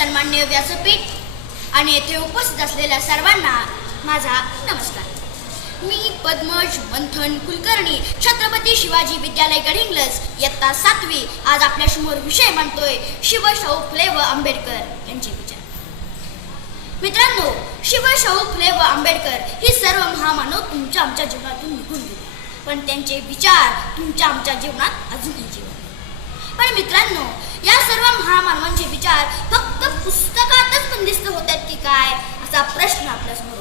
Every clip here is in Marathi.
सन्मान्य व्यासपीठ आणि येथे उपस्थित असलेल्या सर्वांना माझा नमस्कार. मी पद्मज मंथन कुलकर्णी छत्रपती शिवाजी विद्यालय गडिंग्लज इयत्ता सातवी. आज आपल्यासमोर विषय मांडतोय शिवशाहू फुले व आंबेडकर यांचे विचार. मित्रांनो शिवशाहू फुले व आंबेडकर ही सर्व महामानव तुमच्या आमच्या जीवनातून निघून गेले. पण त्यांचे विचार तुमच्या आमच्या जीवनात अजूनही जीवन पण मित्रांनो या सर्व महामानवांचे विचार फक्त पुस्तकातच बंदिस्त होतात की काय? असा प्रश्न आपल्यासमोर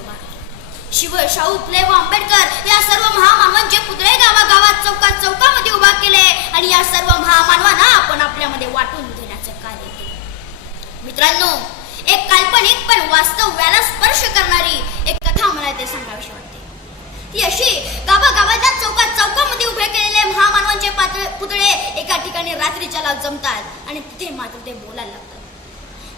शिव शाहू फुले व आंबेडकर या सर्व महामानवांचे पुतळे गावागावात चौकात चौकामध्ये उभा केले आणि या सर्व महामानवांना आपण आपल्यामध्ये वाटून घेण्याचं कार्य केले. मित्रांनो एक काल्पनिक पण वास्तव्याला स्पर्श करणारी एक कथा मला ते सांगावीशी वाटते. ती अशी गावागावाच्या चौकात चौकामध्ये उभे केले महामानवांचे पात्र पुतळे एका ठिकाणी रात्रीच्याला जमतात आणि तिथे मात्र ते बोलायला लागतात.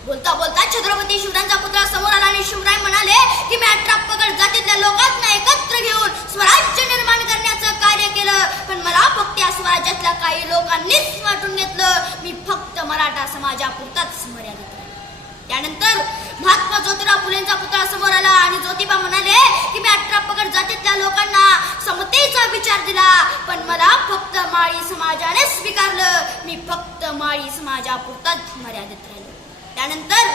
बोलता बोलता छत्रपती शिवरायांचा पुतळा समोर आला आणि शिवराय म्हणाले की मी अठरा पगड जातीतल्या लोकांना एकत्र घेऊन स्वराज्य निर्माण करण्याचं कार्य केलं. पण मला फक्त या स्वराज्यातल्या काही लोकांनीच वाटून घेतलं. मी फक्त मराठा समाजापुरताच मर्यादित त्यानंतर महात्मा ज्योतिराव फुलेंचा पुतळा समोर आला आणि ज्योतिबा म्हणाले की मी अठरा पगड जातीतल्या लोकांना समतेचा विचार दिला पण मला फक्त माळी समाजाने स्वीकारलं. मी फक्त माळी समाजापुरताच मर्यादित राहिलो. त्यानंतर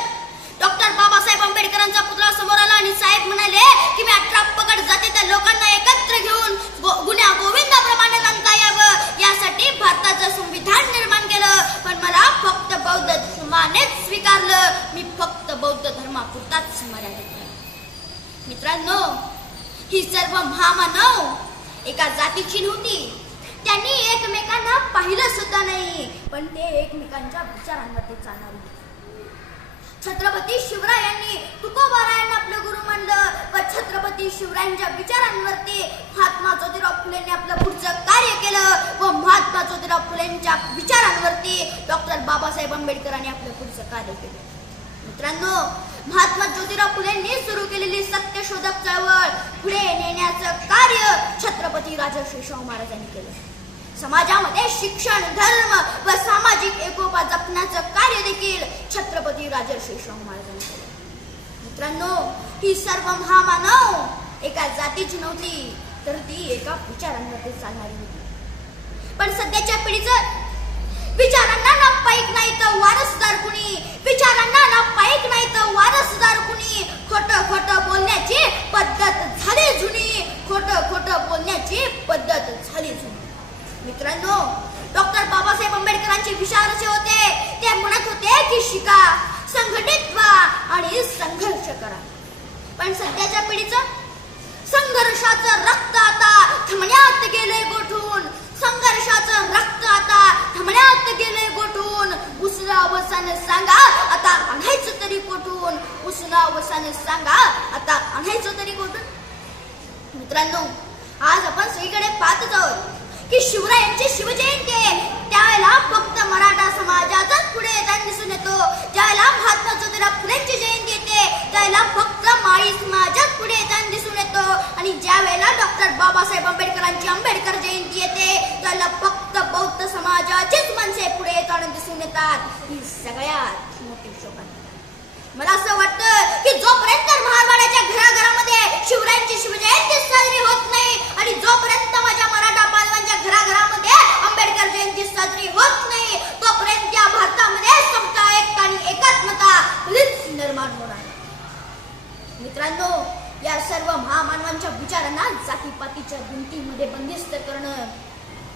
डॉक्टर बाबासाहेब आंबेडकरांचा पुतळा समोर आला आणि साहेब म्हणाले की मी अठरा जाते त्या लोकांना एकत्र घेऊन गो- गुन्ह्या गोविंदाप्रमाणे नंदा यावं. यासाठी भारताचं संविधान निर्माण केलं. पण मला फक्त बौद्ध धर्मानेच स्वीकारलं. मी फक्त बौद्ध धर्मापुरताच मर्यादित राहिलो. मित्रांनो ही सर्व महामानव एका जातीची नव्हती. त्यांनी एकमेकांना पाहिलं सुद्धा नाही पण ते एकमेकांच्या विचारांवरती जाणार. छत्रपती शिवरायांनी तुकोबारायांना आपलं गुरु मानलं व छत्रपती शिवरायांच्या विचारांवरती महात्मा ज्योतिराव फुलेंनी आपलं पुढचं कार्य केलं व महात्मा ज्योतिराव फुलेंच्या विचारांवरती डॉक्टर बाबासाहेब आंबेडकरांनी आपलं पुढचं कार्य केलं. मित्रांनो महात्मा ज्योतिराव फुलेंनी सुरू केलेली सत्यशोधक चळवळ पुढे नेण्याचं कार्य छत्रपती राजर्षी शाहू महाराजांनी केलं. समाजामध्ये शिक्षण धर्म व सामाजिक एकोपा जपण्याचं कार्य देखील छत्रपती राजर्षी शाहू महाराजांनी केलं. मित्रांनो ही सर्व महामानव एका जातीची नव्हती तर ती एका विचारांवरती चालणारी होती. पण सध्याच्या पिढीचं विचारांना ना पाईक नाही तर वारसदार कुणी विचारांना ना पाईक नाही तर वारसदार कुणी खोट खोट बोलण्याची पद्धत झाली जुनी खोट खोट बोलण्याची पद्धत झाली मित्रांनो डॉक्टर बाबासाहेब आंबेडकरांचे विचार असे होते ते म्हणत होते की शिका संघटित व्हा आणि संघर्ष करा. पण सध्याच्या पिढीचं संघर्षाचं रक्त आता थमण्यात गेले गोठून. संघर्षाचं रक्त आता थमण्यात गेले गोठून. उसला वसाने सांगा आता आणायचं तरी कोठून उसला वसाने सांगा आता आणायचं तरी कोठून मित्रांनो आज आपण सगळीकडे पाहतच आहोत की शिवरायांची शिवजयंती आहे. त्यावेळेला फक्त मराठा समाजाचाच पुढे येताना दिसून येतो. ज्यावेळेला महात्मा ज्योतिराव फुलेंची जयंती येते त्यावेळेला फक्त माळी समाजात पुढे येताना दिसून येतो. आणि ज्या वेळेला डॉक्टर बाबासाहेब आंबेडकरांची आंबेडकर जयंती येते त्याला फक्त बौद्ध समाजाचीच माणसे पुढे येताना दिसून येतात. ही सगळ्यात मोठी शोभा. मला असं वाटतं की जोपर्यंत महारवाड्याच्या घराघरा शिवरायांची शिवजयंती साजरी होत नाही आणि जोपर्यंत माझ्या मराठा बांधवांच्या घराघरामध्ये आंबेडकर जयंती साजरी होत नाही तोपर्यंत या भारतामध्ये समता एकता आणि एकात्मता निर्माण होणार नाही. मित्रांनो या सर्व महामानवांच्या विचारांना जातीपातीच्या भिंतीमध्ये बंदिस्त करणं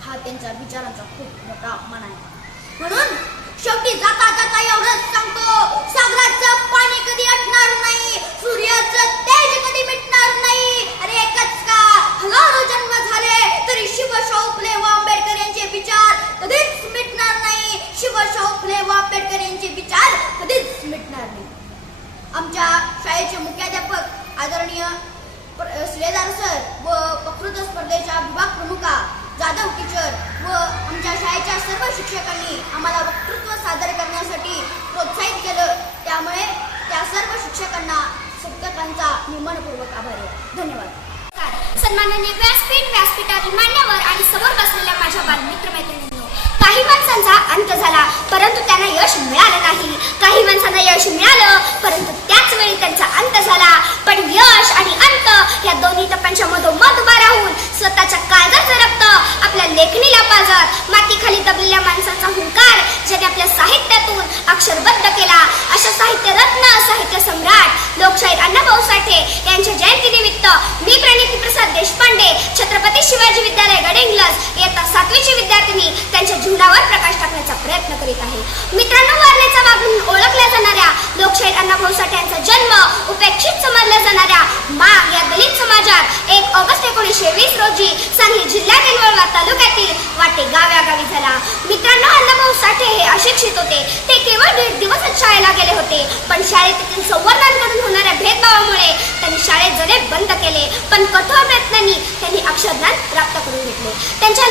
हा त्यांच्या विचारांचा खूप मोठा अपमान आहे म्हणून शेवटी जाता जाता एवढंच सांगतो. सागराचं पाणी कधी अटणार नाही सूर्याचं तेज कधी मिटणार नाही. अरे एकच का हजारो जन्म झाले तरी शिवशाहू फुले व आंबेडकर यांचे विचार कधीच मिटणार नाही. शिवशाहू फुले व आंबेडकर यांचे विचार कधीच मिटणार नाही. आमच्या शाळेचे मुख्याध्यापक आदरणीय प्र- श्रेदार सर व वक्तृत्व स्पर्धेच्या विभाग प्रमुखा जाधव टीचर व आमच्या शाळेच्या सर्व शिक्षकांनी आम्हाला वक्तृत्व सादर करण्यासाठी प्रोत्साहित केलं. त्यामुळे त्या सर्व शिक्षकांना शिक्षकांचा मी आभार आहे. धन्यवाद. सन्माननीय व्यासपीठ व्यासपीठातील मान्यवर आणि समोर बसलेल्या माझ्या बालमित्र मैत्रिणींनो काही माणसांचा अंत झाला परंतु त्यांना यश मिळालं नाही. काही माणसांना यश मिळालं परंतु त्याच वेळी त्यांचा अंत झाला. पण यश आणि अंत या दोन्ही टप्प्यांच्या प्रयत्न करीत आहे. मित्रांनो वारलेचा भाग म्हणून ओळखल्या जाणाऱ्या लोकशाहीर अण्णाभाऊ साठे यांचा जन्म उपेक्षित समजल्या जाणाऱ्या माग या दलित समाजात एक ऑगस्ट एकोणीसशे वीस रोजी सांगली जिल्ह्यातील वळवा तालुक्यातील वाटे गाव्यागावी गावी झाला. मित्रांनो अण्णाभाऊ साठे हे अशिक्षित होते. ते केवळ दीड दिवसच शाळेला गेले होते. पण शाळेतील संवर्धनाकडून होणाऱ्या भेदभावामुळे त्यांनी शाळेत जाणे बंद केले. पण कठोर प्रयत्नांनी त्यांनी अक्षरज्ञान प्राप्त करून घेतले. त्यांच्या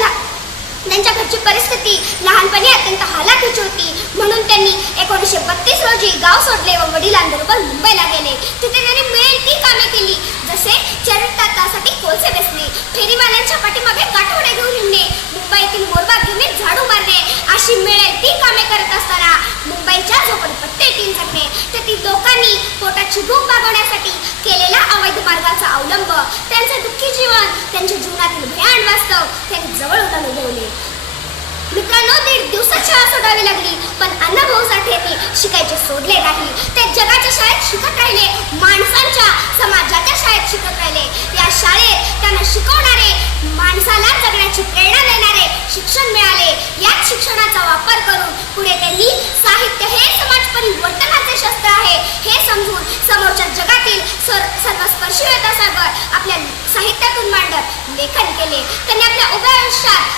त्यांच्या घरची परिस्थिती लहानपणी अत्यंत हालाखीची होती. म्हणून त्यांनी एकोणीसशे बत्तीस रोजी गाव सोडले व वडिलांबरोबर मुंबईला गेले. तिथे त्यांनी मिळेल ती कामे केली. जसे चरितासाठी कोळसे बेसणे फेरीवाल्यांच्या पाठीमागे काठोडे घेऊन हिंडणे मुंबईतील मोरबा घेऊन झाडू मारणे अशी मिळेल ती कामे करत असताना मुंबईच्या तेथील पोटाची भूक भागवण्यासाठी केलेला अवैध मार्गाचा अवलंब त्यांचे दुःखी जीवन त्यांच्या जीवनातील भयान वास्तव त्यांनी जवळून अनुभवले. मित्रांनो दीड दिवसात शाळा सोडावी लागली पण अण्णाभाऊ साठेंनी शिकायचे सोडले नाही. ते जगाच्या शाळेत शिकत राहिले माणसांच्या समाजाच्या शाळेत शिकत राहिले. या शाळेत त्यांना शिकवणारे माणसाला जगण्याची प्रेरणा देणारे शिक्षण मिळाले. याच शिक्षणाचा वापर करून पुढे त्यांनी साहित्य हे समाज परिवर्तनाचे शस्त्र आहे. हे समजून समोरच्या जगातील सर सर्वस्पर्शी सागर आपल्या साहित्यातून मांडत लेखन केले. त्यांनी आपल्या उभ्या आयुष्यात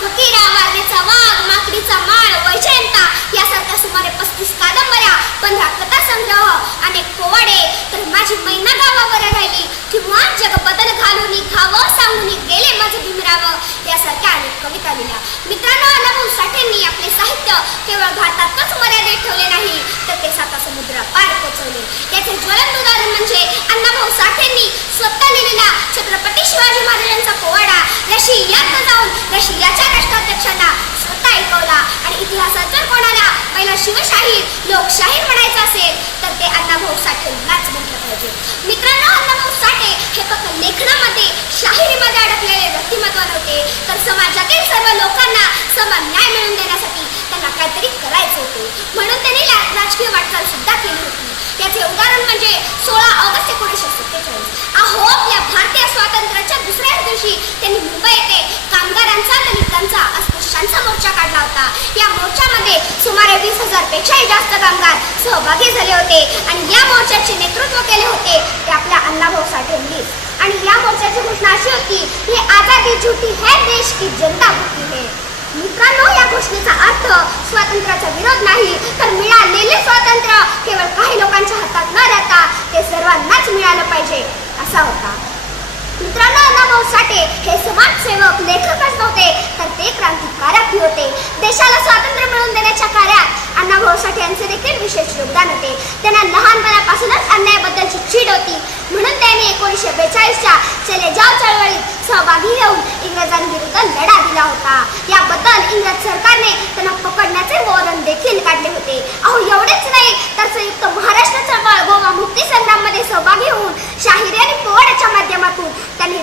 फकीरा वाघेचा वाघ माकडीचा माळ वैजयंता यासारख्या सुमारे पस्तीस कादंबऱ्या पंधरा कथा संग्रह अनेक पोवाडे तर माझी मैना गावावर राहिली किंवा जग बदल घालून घावं सांगून गेले माझे भीमराव कविता लिहिल्या. मित्रांनो अण्णाभाऊ साठेंनी आपले साहित्य केवळ भारतातच मर्यादित ठेवले नाही तर ते साता समुद्र पार पोचवले. याचे ज्वलंत उदाहरण म्हणजे अण्णाभाऊ साठेंनी स्वतः लिहिलेला छत्रपती शिवाजी महाराजांचा पोवाडा रशियात जाऊन रशियाच्या राष्ट्राध्यक्षांना स्वतः ऐकवला. आणि इतिहासात जर कोणाला पहिला शिवशाहीर लोकशाहीर म्हणायचं असेल होते ते साठे नाच म्हटलं पाहिजे मित्रांनो अण्णाभाऊ साठे हे फक्त लेखनामध्ये शाहिरीमध्ये अडकलेले व्यक्तिमत्व नव्हते तर समाजातील सर्व लोकांना समान न्याय मिळवून देण्यासाठी त्यांना काहीतरी करायचे होते. म्हणून त्यांनी राजकीय वाटचाल सुद्धा केली होती. याचे उदाहरण म्हणजे सोळा ऑगस्ट एकोणीसशे सत्तेचाळीस. वीस हजार पेक्षाही जास्त कामगार सहभागी झाले होते. आणि या मोर्चाचे नेतृत्व केले होते. ते आपल्या अण्णाभाऊ साठेंनी आणि या मोर्चाची घोषणा अशी होती की आजादी झुटी है देश की जनता भूकी है. मित्रांनो या घोषणेचा अर्थ स्वातंत्र्याचा विरोध नाही तर मिळालेले स्वातंत्र्य केवळ काही लोकांच्या हातात न राहता ते सर्वांनाच मिळालं पाहिजे. असा होता. मित्रांनो अण्णाभाऊ साठे हे समाजसेवक लेखकच नव्हते तर ते क्रांतिकारकही होते. देशाला स्वातंत्र्य मिळवून देण्याच्या कार्यात अण्णाभाऊ साठे यांचे देखील विशेष योगदान होते. त्यांना लहानपणापासूनच अन्यायाबद्दलची चीड होती. म्हणून त्यांनी एकोणीसशे बेचाळीसच्या चले जाव चळवळीत सहभागी होऊन इंग्रजांविरुद्ध लढा दिला होता. याबद्दल इंग्रज सरकारने त्यांना पकडण्याचे वॉरंट देखील काढले होते. अहो एवढेच नाही तर संयुक्त महाराष्ट्र चळवळ गोवा मुक्ती संग्राममध्ये सहभागी होऊन शाहिरी आणि पोवाड्याच्या माध्यमात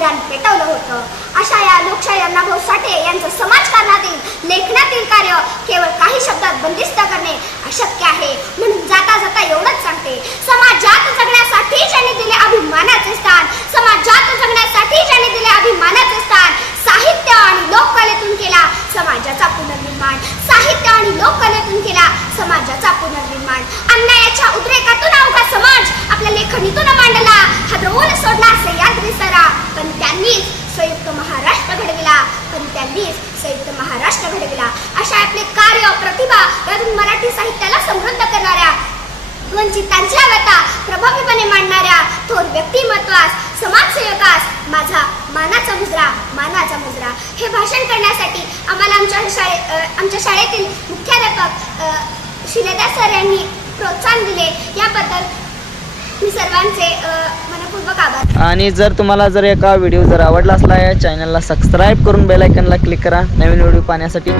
संविधान रान पेटवलं होतं. अशा या लोकशाही अण्णाभाऊ साठे यांचं समाजकारणातील लेखनातील कार्य केवळ काही शब्दात बंदिस्त करणे अशक्य आहे. म्हणून जाता जाता एवढंच सांगते. समाजात जगण्यासाठी ज्यांनी दिले अभिमानाचे स्थान समाजात जगण्यासाठी ज्यांनी दिले अभिमानाचे स्थान साहित्य आणि लोककलेतून केला समाजाचा पुनर्निर्माण. साहित्य आणि लोककलेतून केला समाजाचा पुनर्निर्माण. अन्यायाच्या उद्रेकातून आपल्या लेखणीतून मांडला. हादरवून सोडला सह्याद्री सरा पण त्यांनीच संयुक्त महाराष्ट्र घडविला. पण त्यांनीच संयुक्त महाराष्ट्र घडविला. अशा आपले कार्य प्रतिभा यातून मराठी साहित्याला समृद्ध करणाऱ्या वंचितांच्या व्यथा प्रभावीपणे मांडणाऱ्या थोर व्यक्तिमत्वास समाजसेवकास माझा मानाचा मुजरा मानाचा मुजरा हे भाषण करण्यासाठी आम्हाला आमच्या शाळे आमच्या शाळेतील मुख्याध्यापक अ, शिलेदार सर यांनी प्रोत्साहन दिले. याबद्दल आणि जर तुम्हाला जर एका व्हिडिओ जर आवडला असला या चॅनलला सबस्क्राईब करून बेलायकनला क्लिक करा. नवीन व्हिडिओ पाहण्यासाठी.